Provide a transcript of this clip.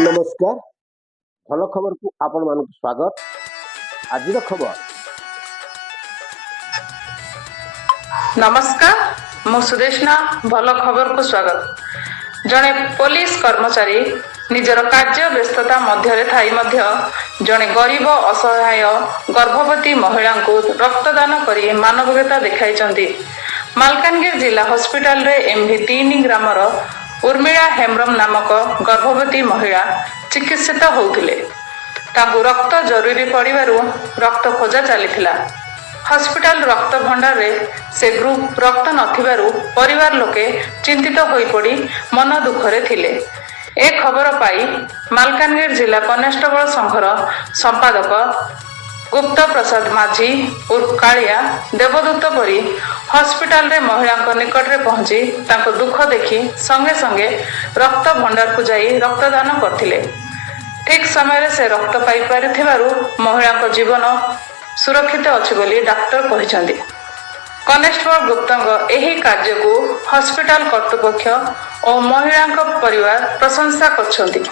नमस्कार भल खबर को आपण मान स्वागत। आज खबर नमस्कार मु सुदेशना भल खबर को स्वागत। जड़े पुलिस कर्मचारी निजर कार्य व्यस्तता मध्य थाई मध्य जड़े गरीब असहाय गर्भवती महिला को रक्तदान कर मानविकता देखाई। मालकानगिरी जिला हॉस्पिटल रे MV3 ग्रामर उर्मिला हेम्ब्रम नामक गर्भवती महिला चिकित्सित होउथिले। तांकु रक्त जरूरी पड़िबारु रक्त खोजा चलीथिला। हॉस्पिटल रक्त भंडार रे से ग्रुप रक्त नथिबारु परिवार लोके चिंतित होई पड़ी मन दुखरे थिले। ए खबर पाई मालकानगिरी जिला कनेस्टेबल संघर संपादक गुप्त प्रसाद माझी उर्फ कालिया देवदूत परी हॉस्पिटल रे महिला निकट रे पहुंची तांको दुख देखी संगे संगे रक्त भंडार को जाई रक्तदान करथिले। ठीक समय रे से रक्त पाई पारिथिबारु महिला जीवन सुरक्षित अछि बोली डाक्टर कहिसंदी। कनेस्टेबल गुप्तंग एही कार्य को हॉस्पिटल कर्तृपक्ष और महिला परिवार प्रशंसा करछंती।